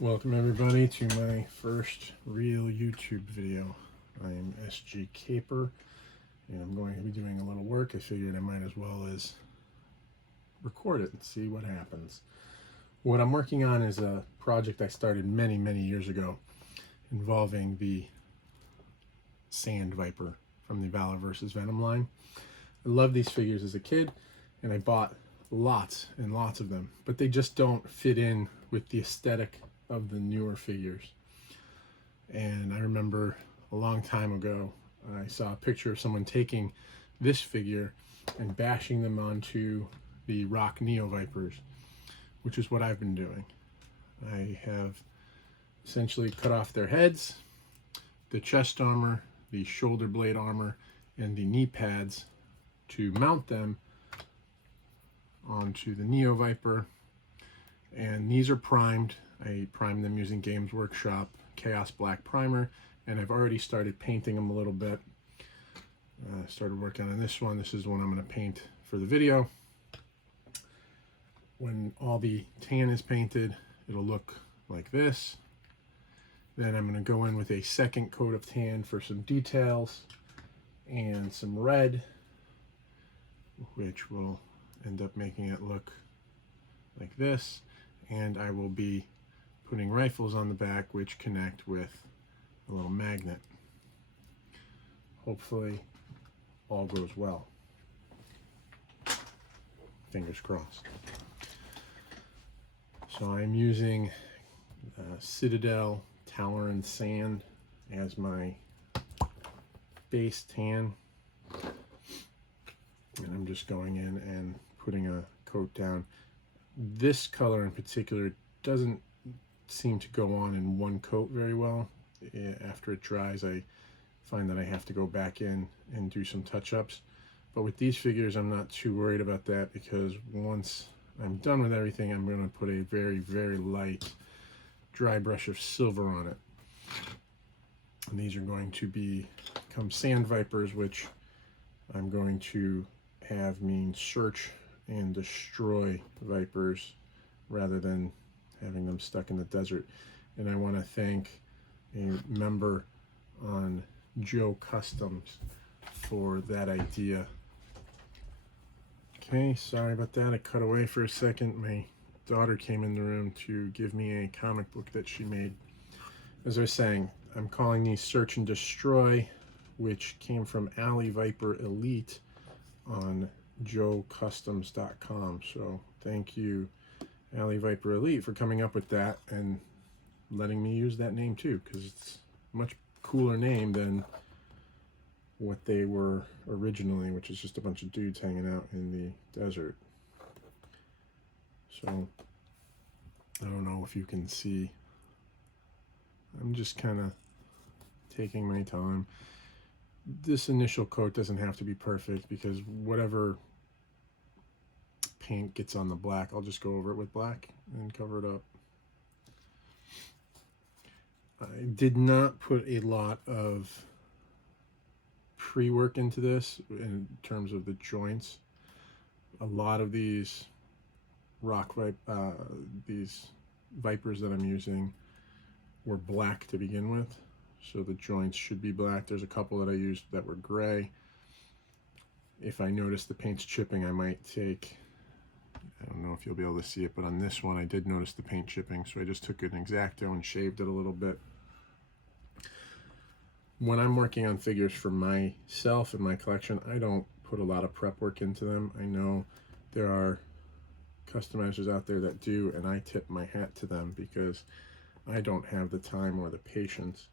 Welcome everybody to my first real YouTube video. I am SG Caper and I'm going to be doing a little work. I figured I might as well as record it and see what happens. What I'm working on is a project I started many years ago involving the Sand Viper from the Valor vs. Venom line. I loved these figures as a kid and I bought lots and lots of them, but they just don't fit in with the aesthetic of the newer figures. And I remember a long time ago I saw a picture of someone taking this figure and bashing them onto the Rock Neo Vipers, which is what I've been doing. I have essentially cut off their heads, the chest armor, the shoulder blade armor, and the knee pads to mount them onto the Neo Viper. And these are primed. I primed them using Games Workshop Chaos Black Primer, and I've already started painting them a little bit. Started working on this one. This is the one I'm going to paint for the video. When all the tan is painted, it'll look like this. Then I'm going to go in with a second coat of tan for some details and some red, which will end up making it look like this. And I will be putting rifles on the back which connect with a little magnet. Hopefully all goes well. Fingers crossed. So I'm using Citadel Talon Sand as my base tan. And I'm just going in and putting a coat down. This color in particular doesn't seem to go on in one coat very well. After it dries, I find that I have to go back in and do some touch-ups. But with these figures, I'm not too worried about that, because once I'm done with everything, I'm going to put a very light dry brush of silver on it. And these are going to become Sand Vipers, which I'm going to have mean search and destroy Vipers rather than having them stuck in the desert. And I want to thank a member on Joe Customs for that idea. Okay, sorry about that. I cut away for a second. My daughter came in the room to give me a comic book that she made. As I was saying, I'm calling these Search and Destroy, which came from Alley Viper Elite on joecustoms.com. So thank you, Alley Viper Elite, for coming up with that and letting me use that name too, because it's a much cooler name than what they were originally, which is just a bunch of dudes hanging out in the desert. So I don't know if you can see. I'm just kind of taking my time. This initial coat doesn't have to be perfect, because whatever paint gets on the black, I'll just go over it with black and cover it up. I did not put a lot of pre-work into this in terms of the joints. A lot of these these Vipers that I'm using were black to begin with, so the joints should be black. There's a couple that I used that were gray. If I notice the paint's chipping, I might take, I don't know if you'll be able to see it, but on this one I did notice the paint chipping, so I just took an X-Acto and shaved it a little bit. When I'm working on figures for myself and my collection, I don't put a lot of prep work into them. I know there are customizers out there that do, and I tip my hat to them, because I don't have the time or the patience.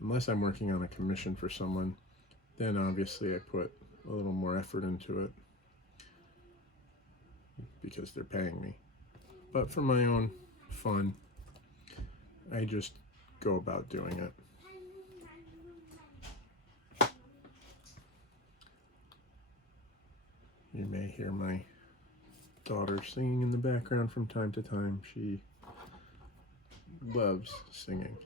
Unless I'm working on a commission for someone, then obviously I put a little more effort into it because they're paying me. But for my own fun, I just go about doing it. You may hear my daughter singing in the background from time to time. She loves singing.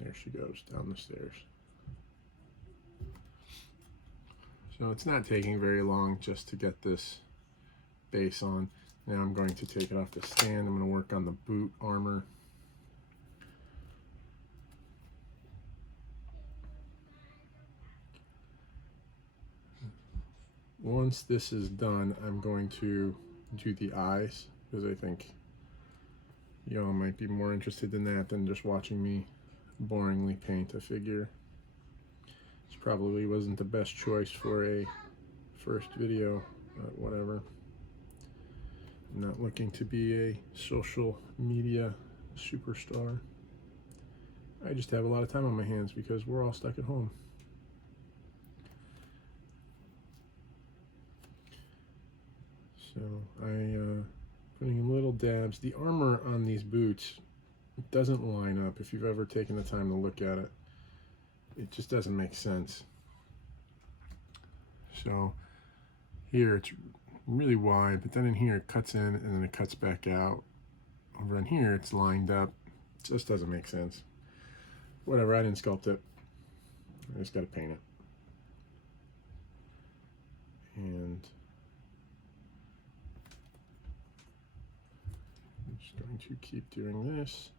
There she goes down the stairs. So it's not taking very long just to get this base on. Now I'm going to take it off the stand. I'm going to work on the boot armor. Once this is done, I'm going to do the eyes, because I think y'all might be more interested in that than just watching me boringly paint a figure. This probably wasn't the best choice for a first video, but whatever. I'm not looking to be a social media superstar. I just have a lot of time on my hands because we're all stuck at home. So putting little dabs. The armor on these boots doesn't line up. If you've ever taken the time to look at it, it just doesn't make sense. So here it's really wide, but then in here it cuts in and then it cuts back out. Over in here it's lined up. It just doesn't make sense. Whatever, I didn't sculpt it. I just got to paint it. And I'm just going to keep doing this.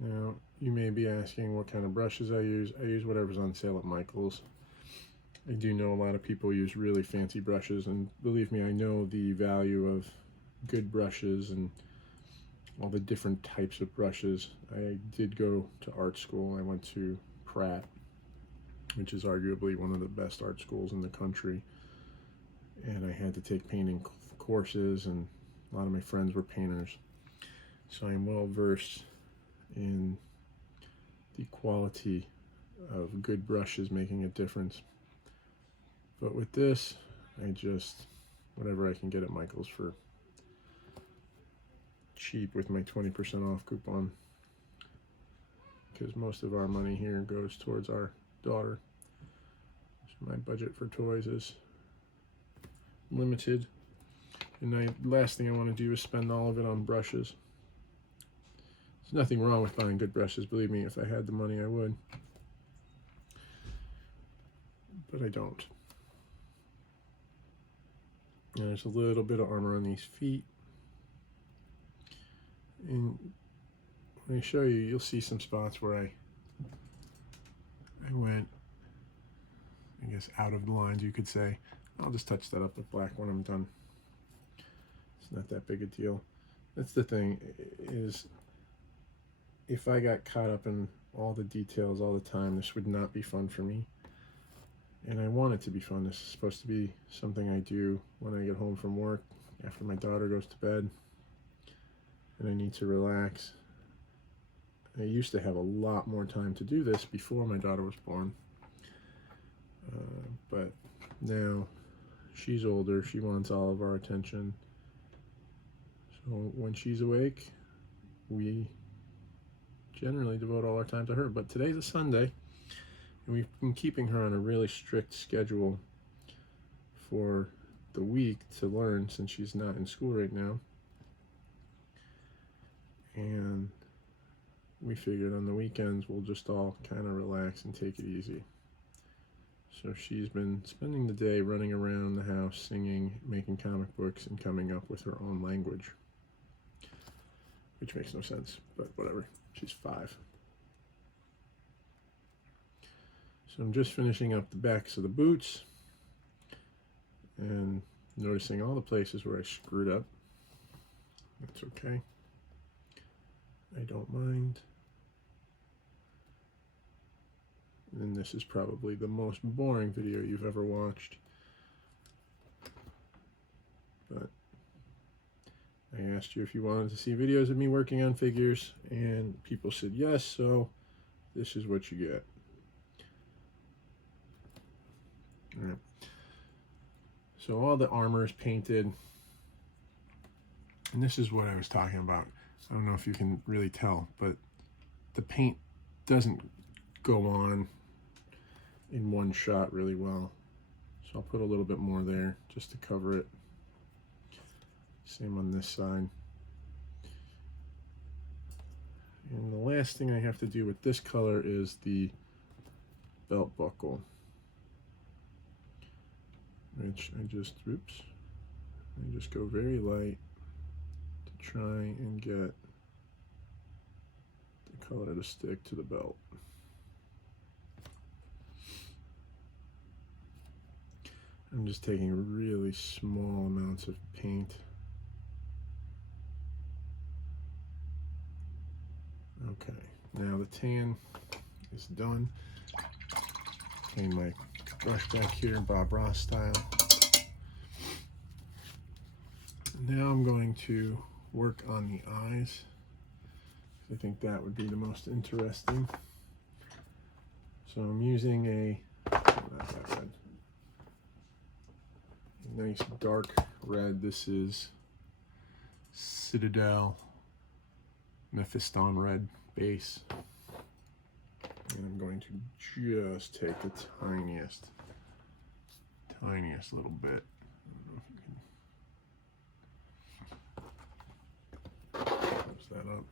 Now, you may be asking what kind of brushes I use. I use whatever's on sale at Michael's. I do know a lot of people use really fancy brushes, and believe me, I know the value of good brushes and all the different types of brushes. I did go to art school. I went to Pratt, which is arguably one of the best art schools in the country, and I had to take painting courses, and a lot of my friends were painters, so I'm well versed in the quality of good brushes making a difference. But with this, I just, whatever I can get at Michael's for cheap with my 20% off coupon, because most of our money here goes towards our daughter. So my budget for toys is limited, and the last thing I want to do is spend all of it on brushes. There's nothing wrong with buying good brushes, believe me. If I had the money, I would, but I don't. And there's a little bit of armor on these feet, and when I show you, you'll see some spots where I went, I guess, out of the lines, you could say. I'll just touch that up with black when I'm done. It's not that big a deal. That's the thing, is if I got caught up in all the details all the time, this would not be fun for me. And I want it to be fun. This is supposed to be something I do when I get home from work, after my daughter goes to bed, and I need to relax. I used to have a lot more time to do this before my daughter was born. But now she's older, she wants all of our attention. So when she's awake, we generally devote all our time to her. But today's a Sunday, and we've been keeping her on a really strict schedule for the week to learn, since she's not in school right now. And we figured on the weekends we'll just all kind of relax and take it easy. So she's been spending the day running around the house, singing, making comic books, and coming up with her own language. Which makes no sense, but whatever. She's 5. So I'm just finishing up the backs of the boots and noticing all the places where I screwed up. That's okay. I don't mind. And this is probably the most boring video you've ever watched. But I asked you if you wanted to see videos of me working on figures, and people said yes, so this is what you get. All right. So all the armor is painted, and this is what I was talking about. I don't know if you can really tell, but the paint doesn't go on in one shot really well. So I'll put a little bit more there just to cover it. Same on this side. And the last thing I have to do with this color is the belt buckle. which I just go very light to try and get the color to stick to the belt. I'm just taking really small amounts of paint. Okay, now the tan is done. Clean my brush back here, Bob Ross style. Now I'm going to work on the eyes. I think that would be the most interesting. So I'm using not that red. A nice dark red. This is Citadel Mephiston red base. And I'm going to just take the tiniest little bit. I don't know if you can close that up.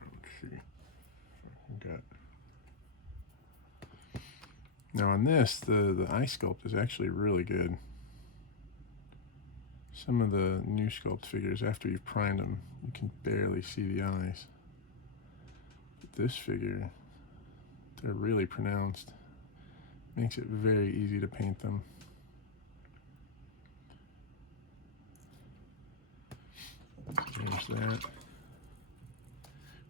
Let's see if I can get. Now on this, the eye sculpt is actually really good. Some of the new sculpt figures, after you've primed them, you can barely see the eyes. But this figure, they're really pronounced. Makes it very easy to paint them. There's that.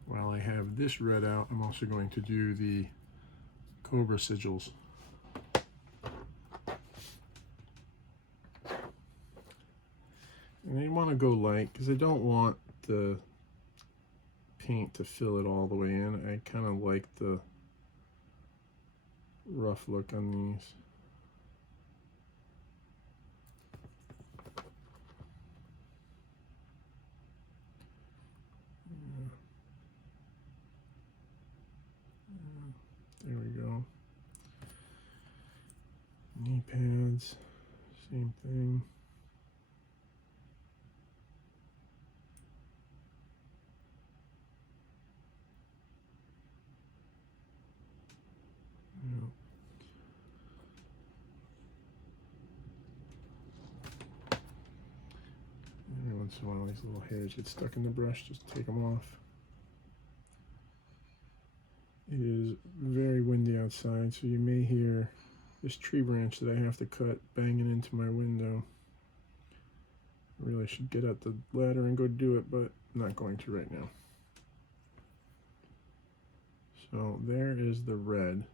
While I have this red out, I'm also going to do the Cobra sigils. And you want to go light because I don't want the paint to fill it all the way in. I kind of like the rough look on these. There we go. Knee pads, same thing. Every once in a while, these little hairs get stuck in the brush. Just take them off. It is very windy outside, so you may hear this tree branch that I have to cut banging into my window. I really should get out the ladder and go do it, but I'm not going to right now. So there is the red.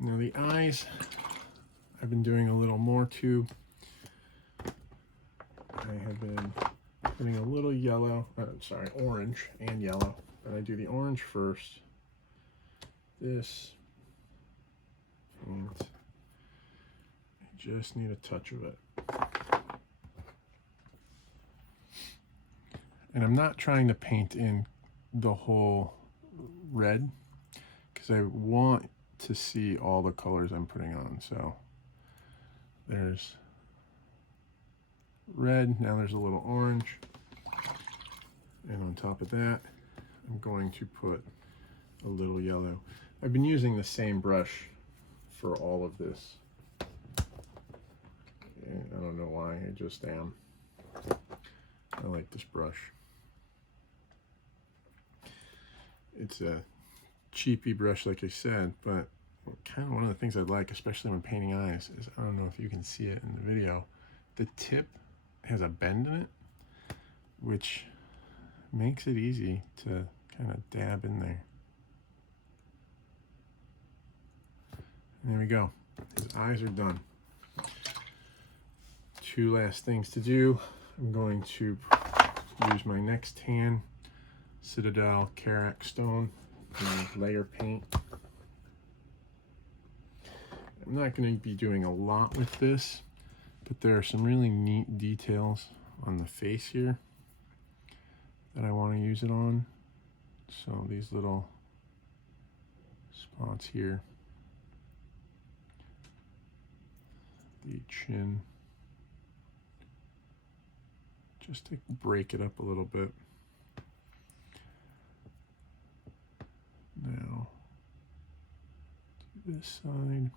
Now the eyes, I've been doing a little more to. I have been putting a little yellow, orange and yellow. And I do the orange first. This, and I just need a touch of it. And I'm not trying to paint in the whole red because I want to see all the colors I'm putting on. So there's red, now there's a little orange, and on top of that I'm going to put a little yellow. I've been using the same brush for all of this. And I don't know why, I just am. I like this brush. It's a cheapy brush, like I said, but kind of one of the things I like, especially when painting eyes, is, I don't know if you can see it in the video, the tip has a bend in it, which makes it easy to kind of dab in there. And there we go. His eyes are done. Two last things to do. I'm going to use my next tan, Citadel Karak Stone, and layer paint. I'm not going to be doing a lot with this, but there are some really neat details on the face here that I want to use it on. So these little spots here, the chin, just to break it up a little bit. Now, this side.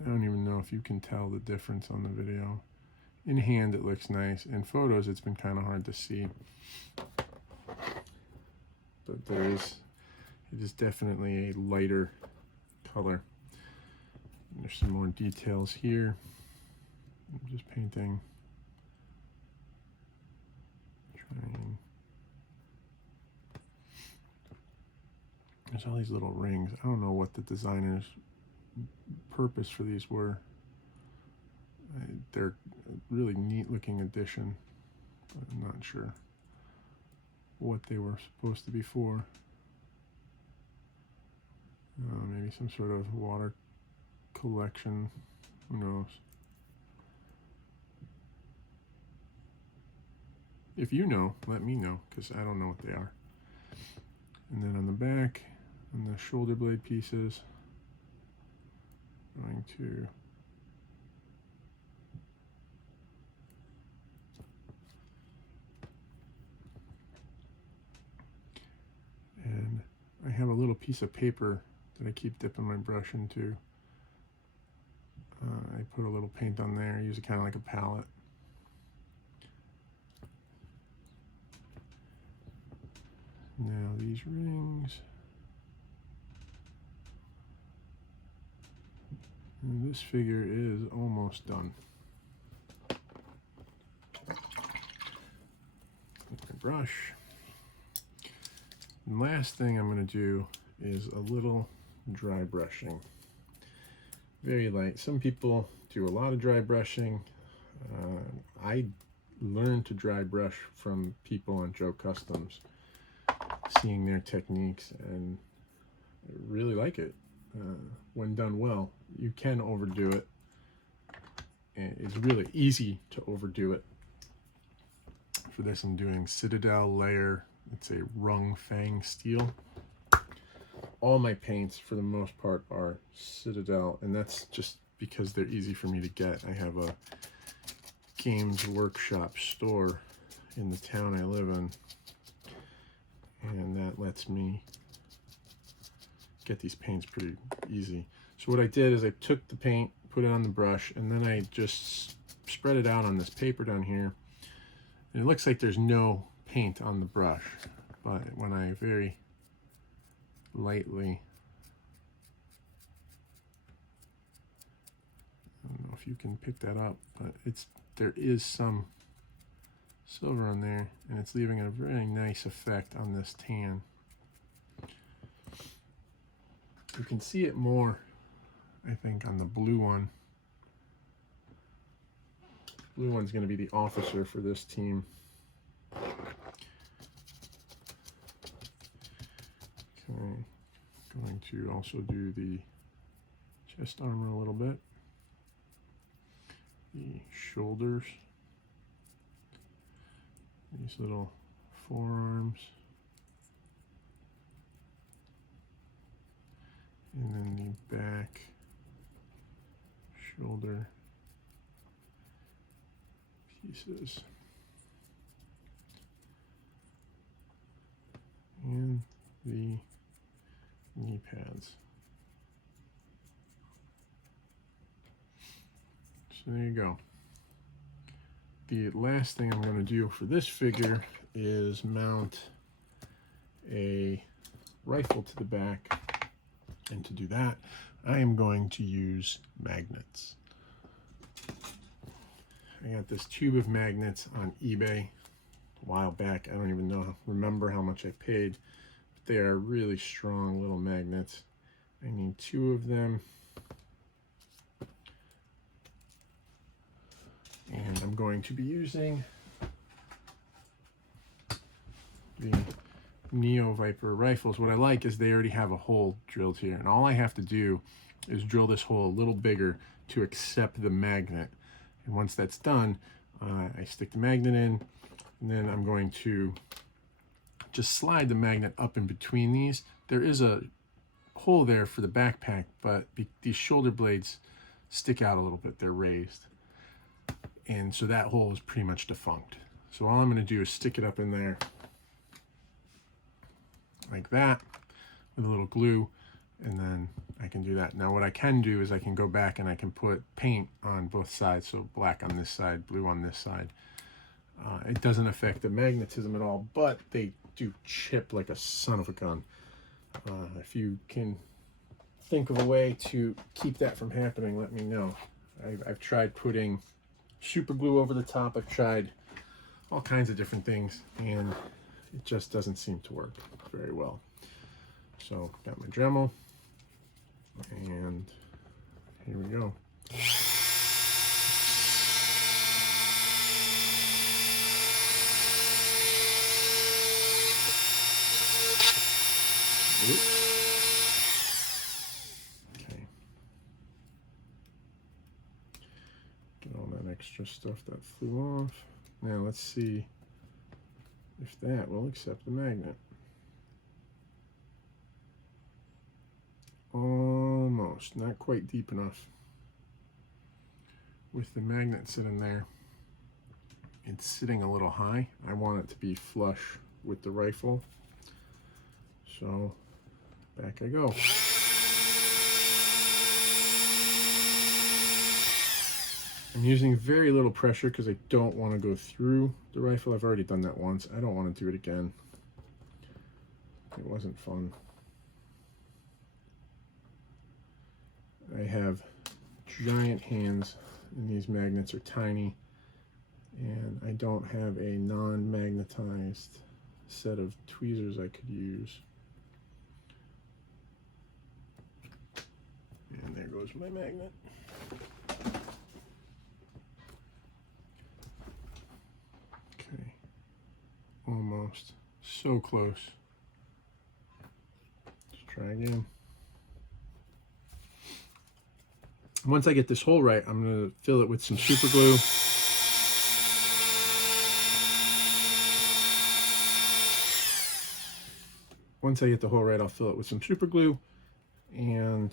I don't even know if you can tell the difference on the video. In hand it looks nice. In photos it's been kind of hard to see. But it is definitely a lighter color. And there's some more details here. I'm just painting. There's all these little rings. I don't know what the designer's purpose for these were. They're a really neat looking addition. I'm not sure what they were supposed to be for. Maybe some sort of water collection. Who knows? If you know, let me know, because I don't know what they are. And then on the back, on the shoulder blade pieces, going to and I have a little piece of paper that I keep dipping my brush into. I put a little paint on there, use it kind of like a palette. Now these rings, and this figure is almost done. With my brush. And last thing I'm going to do is a little dry brushing. Very light. Some people do a lot of dry brushing. I learned to dry brush from people on Joe Customs, seeing their techniques, and I really like it. When done well, you can overdo it, and it's really easy to overdo it. For this I'm doing Citadel layer. It's a Rung Fang steel. All my paints for the most part are Citadel, and that's just because they're easy for me to get. I have a Games Workshop store in the town I live in, and that lets me get these paints pretty easy. So what I did is I took the paint, put it on the brush, and then I just spread it out on this paper down here. And it looks like there's no paint on the brush, but when I very lightly, I don't know if you can pick that up, but there is some silver on there, and it's leaving a very nice effect on this tan. You can see it more, I think, on the blue one. Blue one's going to be the officer for this team. Okay, going to also do the chest armor a little bit, the shoulders, these little forearms, and then the back shoulder pieces, and the knee pads. So there you go. The last thing I'm going to do for this figure is mount a rifle to the back, and to do that I am going to use magnets. I got this tube of magnets on eBay a while back. I don't even remember how much I paid, but they are really strong little magnets. I need 2 of them, and I'm going to be using the Neo Viper rifles. What I like is they already have a hole drilled here, and all I have to do is drill this hole a little bigger to accept the magnet. And once that's done, I stick the magnet in, and then I'm going to just slide the magnet up in between these. There is a hole there for the backpack, but these shoulder blades stick out a little bit. They're raised, and so that hole is pretty much defunct. So all I'm going to do is stick it up in there like that, with a little glue, and then I can do that. Now what I can do is I can go back and I can put paint on both sides, so black on this side, blue on this side. It doesn't affect the magnetism at all, but they do chip like a son of a gun. If you can think of a way to keep that from happening, let me know. I've tried putting super glue over the top. I've tried all kinds of different things, and it just doesn't seem to work very well. So got my Dremel, and here we go. Okay. Get all that extra stuff that flew off. Now let's see if that will accept the magnet. Almost, not quite deep enough. With the magnet sitting there, it's sitting a little high. I want it to be flush with the rifle. So back I go. I'm using very little pressure because I don't want to go through the rifle. I've already done that once. I don't want to do it again. It wasn't fun. I have giant hands and these magnets are tiny, and I don't have a non-magnetized set of tweezers I could use. And there goes my magnet. Okay, almost. So close. Let's try again. Once I get this hole right, I'm going to fill it with some super glue. Once I get the hole right, I'll fill it with some super glue and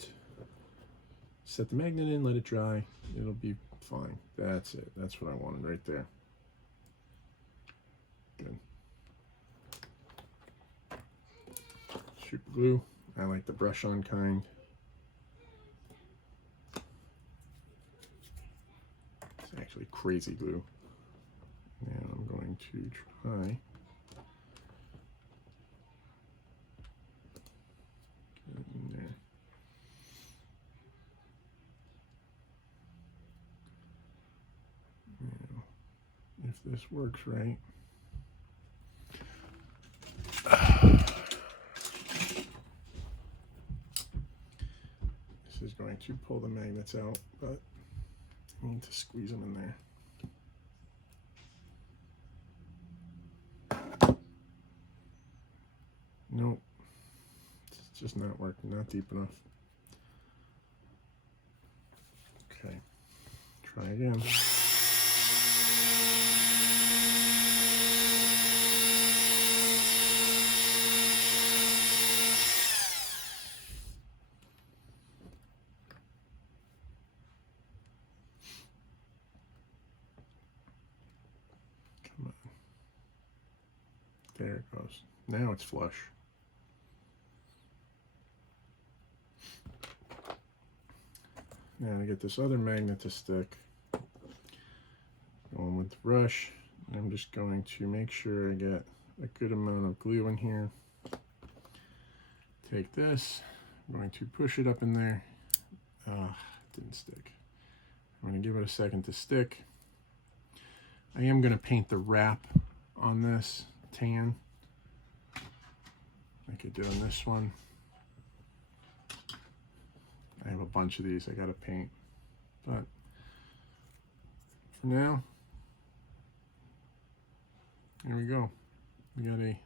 set the magnet in, let it dry. It'll be fine. That's it. That's what I wanted right there. Good. Super glue. I like the brush on kind. It's actually crazy glue. Now I'm going to try get it in there. Now, if this works right, this is going to pull the magnets out, but I need to squeeze them in there. Nope, it's just not working, not deep enough. Okay, try again. Come on. There it goes. Now it's flush. Now to get this other magnet to stick, going with the brush, I'm just going to make sure I get a good amount of glue in here. Take this, I'm going to push it up in there. It didn't stick. I'm going to give it a second to stick. I am going to paint the wrap on this tan, like I did on this one. I have a bunch of these I gotta paint, but for now, here we go. We got a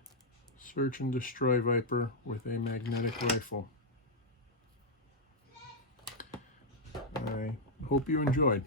Search and Destroy Viper with a magnetic rifle. I hope you enjoyed.